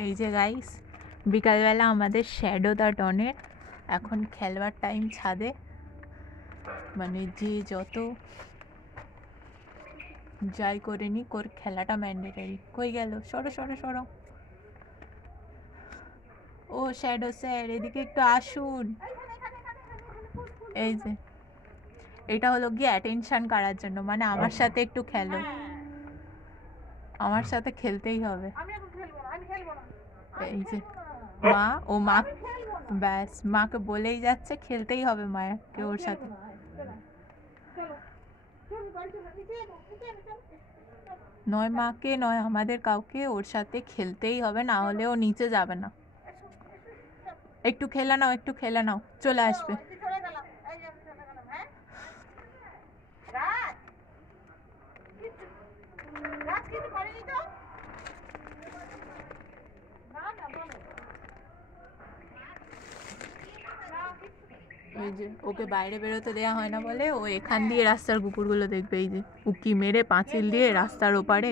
এই যে গাইস, বিকালবেলা আমাদের শ্যাডো দা ডনের এখন খেলবার টাইম ছাদে। মানে যে যত যাই করে নি, ওর খেলাটা ম্যান্ডেটারি। কই গেল? সরো সরো সরো। ও শ্যাডো স্যার, এদিকে একটু আসুন। এই যে এটা হলো গিয়ে অ্যাটেনশন করার জন্য, মানে আমার সাথে একটু খেলো, আমার সাথে খেলতেই হবে। এই যে মা, ও মা ব্যাস মাকে বলেই যাচ্ছে খেলতেই হবে মাকে ওর সাথে। নয় মাকে নয় আমাদের কাউকে ওর সাথে খেলতেই হবে, না হলে ও নিচে যাবে না। একটু খেলে নাও, একটু খেলে নাও, চলে আসবে। এই যে ওকে বাইরে বেরোতে দেওয়া হয় না বলে ও এখান দিয়ে রাস্তার কুকুরগুলো দেখবে। এই যে উকি মেরে পাঁচিল দিয়ে রাস্তার ওপারে,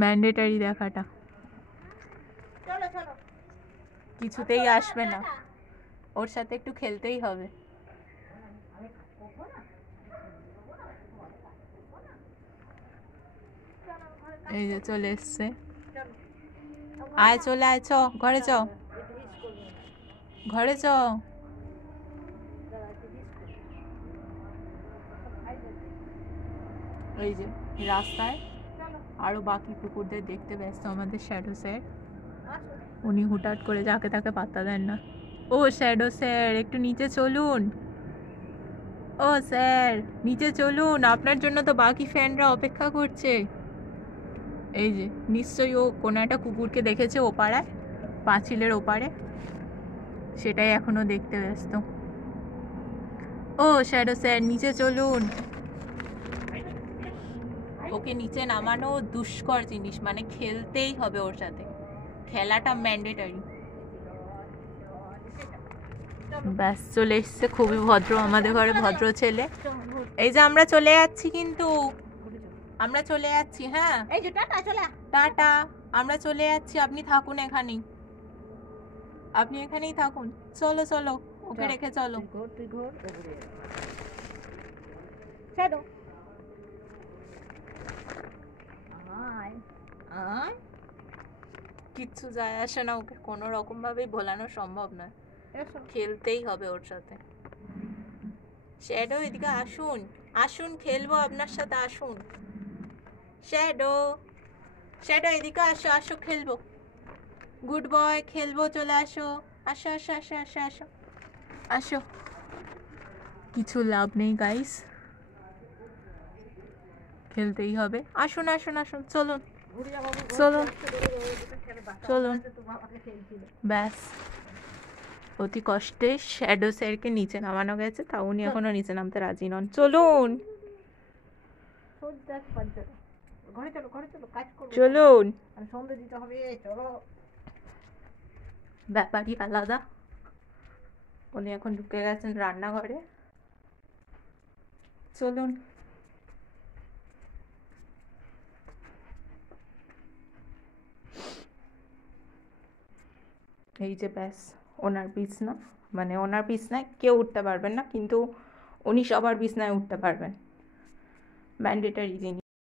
ম্যান্ডেটারি দেখাটা। কিছুতেই আসবে না, ওর সাথে একটু খেলতেই হবে। এই যে চলে এসছে, আয় চলে আয়, চ ঘরে চ, ঘরে চ। এই যে রাস্তায় আরো বাকি কুকুরদের দেখতে ব্যস্ত আমাদের শ্যাডো স্যার। উনি হুটহাট করে যাকে তাকে পাত্তা দেন না। ও শ্যাডো স্যার, একটু নিচে চলুন। ও স্যার নিচে চলুন, আপনার জন্য তো বাকি ফ্যানরা অপেক্ষা করছে। এই যে নিশ্চয়ই ও কোনো একটা কুকুরকে দেখেছে ও পাড়ায়, পাঁচিলের ওপারে, সেটাই এখনো দেখতে ব্যস্ত। ও শ্যাডো স্যার নিচে চলুন। ওকে নিচে নামানো দুষ্কর জিনিস, মানে খেলতেই হবে ওর সাথে, খেলাটা ম্যান্ডেটারি। ব্যাস চলে এসছে, খুবই ভদ্র আমাদের ঘরে, ভদ্র ছেলে। এই যে আমরা চলে যাচ্ছি, কিন্তু আমরা চলে যাচ্ছি। হ্যাঁ এই যে টাটা, চলে টাটা, আমরা চলে যাচ্ছি, আপনি থাকুন এখানেই, আপনি এখানেই থাকুন। চলো চলো, ওকে রেখে চলো। কিচ্ছু যায় আসে না, ওকে কোনো রকম ভাবেই ভোলানো সম্ভব নয়, খেলতেই হবে ওর সাথে। শ্যাডো এদিকে আসুন, আসুন খেলবো আপনার সাথে, আসুন। শ্যাডো, শ্যাডো এদিকে আসো, আসো খেলবো। গুড বয়, খেলবো, চলে আসো, আসো আসো আসো আসো আসো আসো। কিছু লাভ নেই গাইস, খেলতেই হবে। আসুন আসুন আসুন, চলুন চলুন চলুন। ব্যাস অতি কষ্টে শ্যাডো স্যারকে নিচে নামানো গেছে, তা উনি এখনো নিচে নামতে রাজি নন। চলুন চলুন, ব্যাপারই আলাদা। উনি এখন ঢুকে গেছেন রান্নাঘরে। চলুন। এই যে ব্যাস ওনার বিছনা, মানে ওনার বিছনায় কেউ উঠতে পারবেন না, কিন্তু উনি সবার বিছনায় উঠতে পারবেন, ম্যান্ডেটারি জিনিস।